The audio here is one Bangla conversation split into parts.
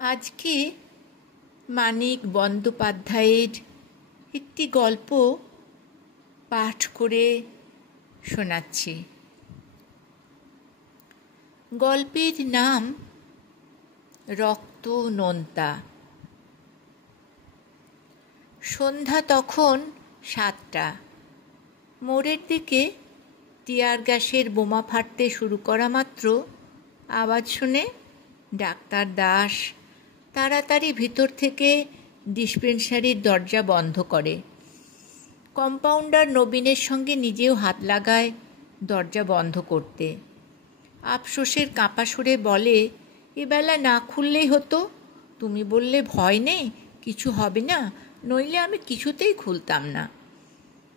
আজকে মানিক বন্দ্যোপাধ্যায়ের একটি গল্প পাঠ করে শোনাচ্ছি। গল্পের নাম রক্ত নোনতা। সন্ধ্যা তখন 7টা। মোড়ের দিকে টিয়ার গ্যাসের বোমা ফাটতে শুরু করা মাত্র আওয়াজ শুনে ডাক্তার দাস তাড়াতাড়ি ভিতর থেকে ডিসপেন্সারির দরজা বন্ধ করে। কম্পাউন্ডার নবীনের সঙ্গে নিজেও হাত লাগায় দরজা বন্ধ করতে। আফসোসের কাঁপা সুরে বলে, এবেলা না খুললেই হতো। তুমি বললে ভয় নেই, কিছু হবে না, নইলে আমি কিছুতেই খুলতাম না।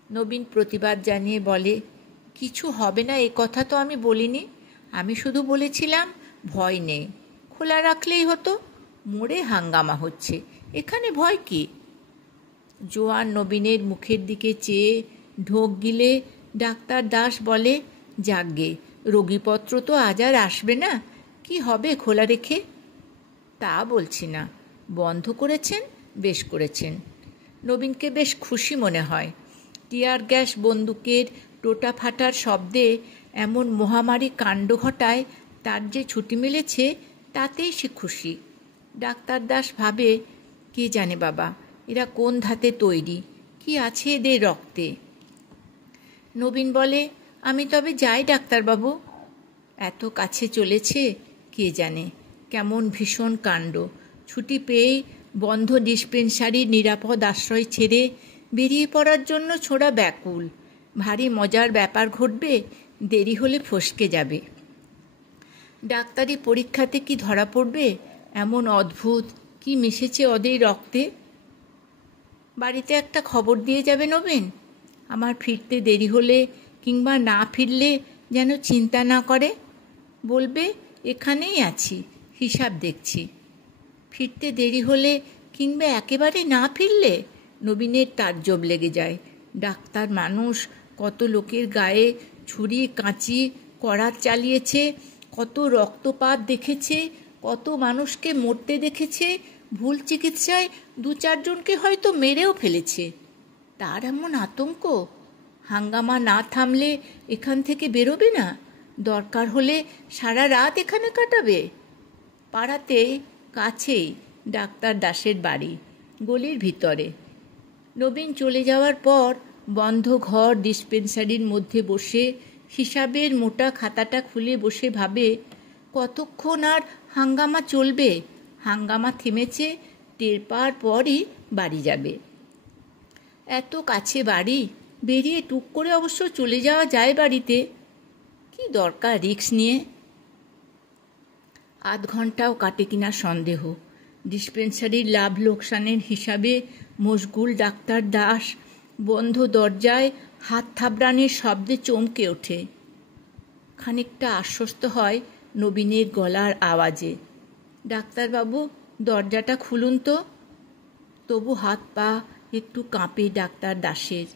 নবীন প্রতিবাদ জানিয়ে বলে, কিছু হবে না এ কথা তো আমি বলিনি, আমি শুধু বলেছিলাম ভয় নেই, খোলা রাখলেই হতো। মোড়ে হাঙ্গামা হচ্ছে, এখানে ভয় কি? জোয়ান নবীনের মুখের দিকে চেয়ে ঢোক গিলে ডাক্তার দাস বলে, যাকগে, রোগীপত্র তো আজ আর আসবে না, কি হবে খোলা রেখে? তা বলছি না, বন্ধ করেছেন, বেশ করেছেন। নবীনকে বেশ খুশি মনে হয়। টিয়ার গ্যাস বন্দুকের টোটা ফাটার শব্দে এমন মহামারী কাণ্ড ঘটায় তার যে ছুটি মিলেছে তাতেই সে খুশি। ডাক্তার দাস ভাবে, কে জানে বাবা, এরা কোন ধাতে তৈরি, কি আছে এদের রক্তে। নবীন বলে, আমি তবে যাই ডাক্তারবাবু। এত কাছে চলেছে, কে জানে কেমন ভীষণ কাণ্ড। ছুটি পেয়েই বন্ধ ডিসপেন্সারির নিরাপদ আশ্রয় ছেড়ে বেরিয়ে পড়ার জন্য ছোড়া ব্যাকুল। ভারী মজার ব্যাপার ঘটবে, দেরি হলে ফসকে যাবে। ডাক্তারি পরীক্ষাতে কি ধরা পড়বে, এমন অদ্ভুত কি মিশেছে ওদের রক্তে। বাড়িতে একটা খবর দিয়ে যাবে নবীন, আমার ফিরতে দেরি হলে কিংবা না ফিরলে যেন চিন্তা না করে। বলবে এখানেই আছি, হিসাব দেখছি। ফিরতে দেরি হলে কিংবা একেবারে না ফিরলে নবীনের তাজ্জব লেগে যায়। ডাক্তার মানুষ, কত লোকের গায়ে ছুরি কাঁচি করাত চালিয়েছে, কত রক্তপাত দেখেছে, কত মানুষকে মরতে দেখেছে, ভুল চিকিৎসায় 2-4 জনকে হয়তো মেরেও ফেলেছে। তার এমন আতঙ্ক, হাঙ্গামা না থামলে এখান থেকে বেরোবে না, দরকার হলে সারা রাত এখানে কাটাবে। পাড়াতে কাছেই ডাক্তার দাসের বাড়ি, গলির ভিতরে। নবীন চলে যাওয়ার পর বন্ধ ঘর ডিসপেন্সারির মধ্যে বসে হিসাবের মোটা খাতাটা খুলে বসে ভাবে, কতক্ষণ আর হাঙ্গামা চলবে। হাঙ্গামা থেমেছে, টের পাওয়ার পরই বাড়ি যাবে। এত কাছে বাড়ি, বেরিয়ে টুক করে অবশ্য চলে যাওয়া যায় বাড়িতে, কি দরকার রিস্ক নিয়ে। আধ ঘন্টাও কাটে কিনা সন্দেহ। ডিসপেন্সারির লাভ লোকসানের হিসাবে মশগুল ডাক্তার দাস বন্ধ দরজায় হাত থাবড়ানির শব্দে চমকে ওঠে। খানিকটা আশ্বস্ত হয় নবীনের গলার আওয়াজে, ডাক্তারবাবু দরজাটা খুলুন তো। তবু হাত পা একটু কাঁপে ডাক্তার দাসের।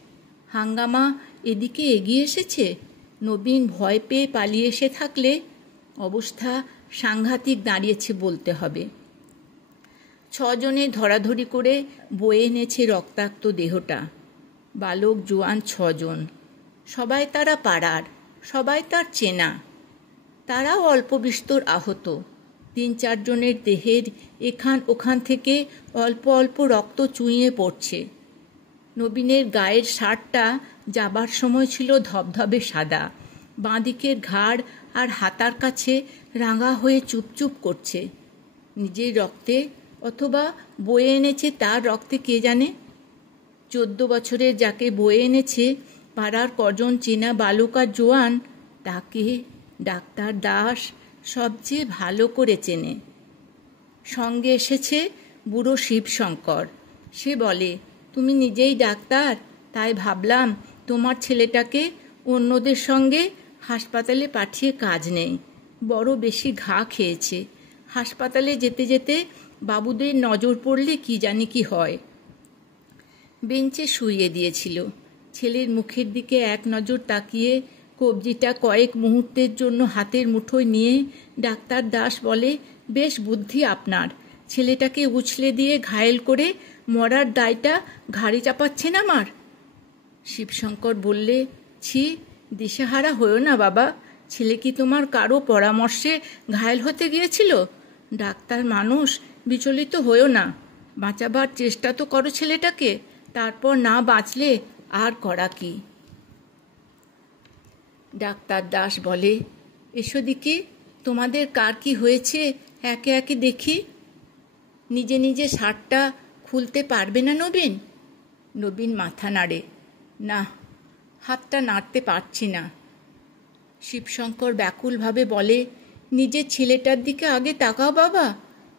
হাঙ্গামা এদিকে এগিয়ে এসেছে। নবীন ভয় পেয়ে পালিয়ে এসে থাকলে অবস্থা সাংঘাতিক দাঁড়িয়েছে বলতে হবে। 6 জনে ধরাধরি করে বয়ে এনেছে রক্তাক্ত দেহটা। বালক জোয়ান 6 জন, সবাই তারা পাড়ার, সবাই তার চেনা। তারাও অল্প বিস্তর আহত। 3-4 জনের দেহের এখান ওখান থেকে অল্প অল্প রক্ত চুইয়ে পড়ছে। নবীনের গায়ের শার্টটা যাবার সময় ছিল ধবধবে সাদা, বাঁদিকের ঘাড় আর হাতার কাছে রাঙা হয়ে চুপচুপ করছে। নিজের রক্তে অথবা বয়ে এনেছে তার রক্তে কে জানে। 14 বছরের যাকে বয়ে এনেছে পাড়ার কজন চেনা বালক আর জোয়ান, তাকে ডাক্তার দাস সবচেয়ে ভালো করে চেনে। সঙ্গে এসেছে বুড়ো শিবশঙ্কর। সে বলে, তুমি নিজেই ডাক্তার, তাই ভাবলাম তোমার ছেলেটাকে অন্যদের সঙ্গে হাসপাতালে পাঠিয়ে কাজ নেই, বড় বেশি ঘা খেয়েছে। হাসপাতালে যেতে যেতে বাবুদের নজর পড়লে কি জানি কি হয়। বেঞ্চে শুইয়ে দিয়েছিল। ছেলের মুখের দিকে এক নজর তাকিয়ে কবজিটা কয়েক মুহূর্তের জন্য হাতের মুঠোয় নিয়ে ডাক্তার দাস বলে, বেশ বুদ্ধি আপনার, ছেলেটাকে উছলে দিয়ে ঘায়েল করে মরার দায়টা ঘাড়ে চাপাচ্ছেন আমার। শিবশঙ্কর বললে, ছি, দিশেহারা হয়েও না বাবা। ছেলে কি তোমার কারো পরামর্শে ঘায়েল হতে গিয়েছিল? ডাক্তার মানুষ, বিচলিত হয়েও না। বাঁচাবার চেষ্টা তো করো ছেলেটাকে, তারপর না বাঁচলে আর করা কি? ডাক্তার দাস বলে, এসো দিকে, তোমাদের কার কি হয়েছে একে একে দেখি। নিজে নিজে শার্টটা খুলতে পারবে না নবীন? নবীন মাথা নাড়ে, না, হাতটা নাড়তে পারছি না। শিবশঙ্কর ব্যাকুলভাবে বলে, নিজের ছেলেটার দিকে আগে তাকাও বাবা।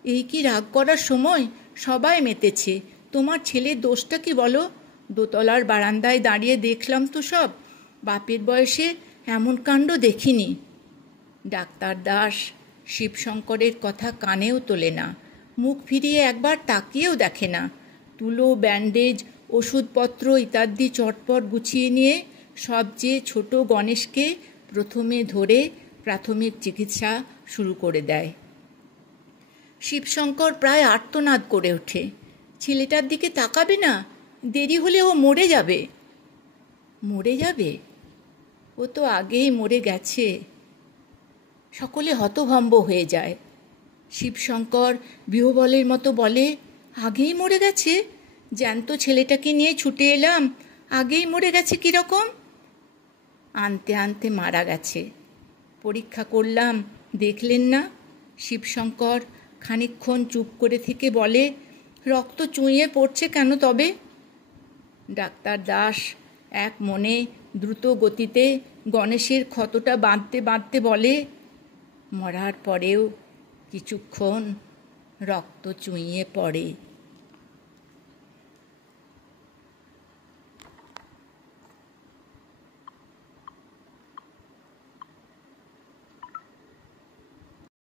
এই কি রাগ করার সময়? সবাই মেতেছে, তোমার ছেলের দোষটা কি বলো? দোতলার বারান্দায় দাঁড়িয়ে দেখলাম তো সব। বাপের বয়সে এমন কাণ্ড দেখিনি। ডাক্তার দাস শিবশঙ্করের কথা কানেও তোলে না, মুখ ফিরিয়ে একবার তাকিয়েও দেখে না। তুলো, ব্যান্ডেজ, ওষুধপত্র ইত্যাদি চটপট গুছিয়ে নিয়ে সবচেয়ে ছোট গণেশকে প্রথমে ধরে প্রাথমিক চিকিৎসা শুরু করে দেয়। শিবশঙ্কর প্রায় আর্তনাদ করে ওঠে, ছেলেটার দিকে তাকাবে না, দেরি হলে ও মরে যাবে। মরে যাবে? ও তো আগেই মরে গেছে। সকলে হতভম্ব হয়ে যায়। শিবশঙ্কর বিহবলের মতো বলে, আগেই মরে গেছে? জ্যান্ত ছেলেটাকে নিয়ে ছুটে এলাম, আগেই মরে গেছে কীরকম? আনতে আনতে মারা গেছে। পরীক্ষা করলাম, দেখলেন না? শিবশঙ্কর খানিকক্ষণ চুপ করে থেকে বলে, রক্ত চুঁইয়ে পড়ছে কেন তবে? ডাক্তার দাস এক মনে দ্রুত গতিতে গণেশের ক্ষতটা বাঁধতে বাঁধতে বলে, মরার পরেও কিছুক্ষণ রক্ত চুঁইয়ে পড়ে।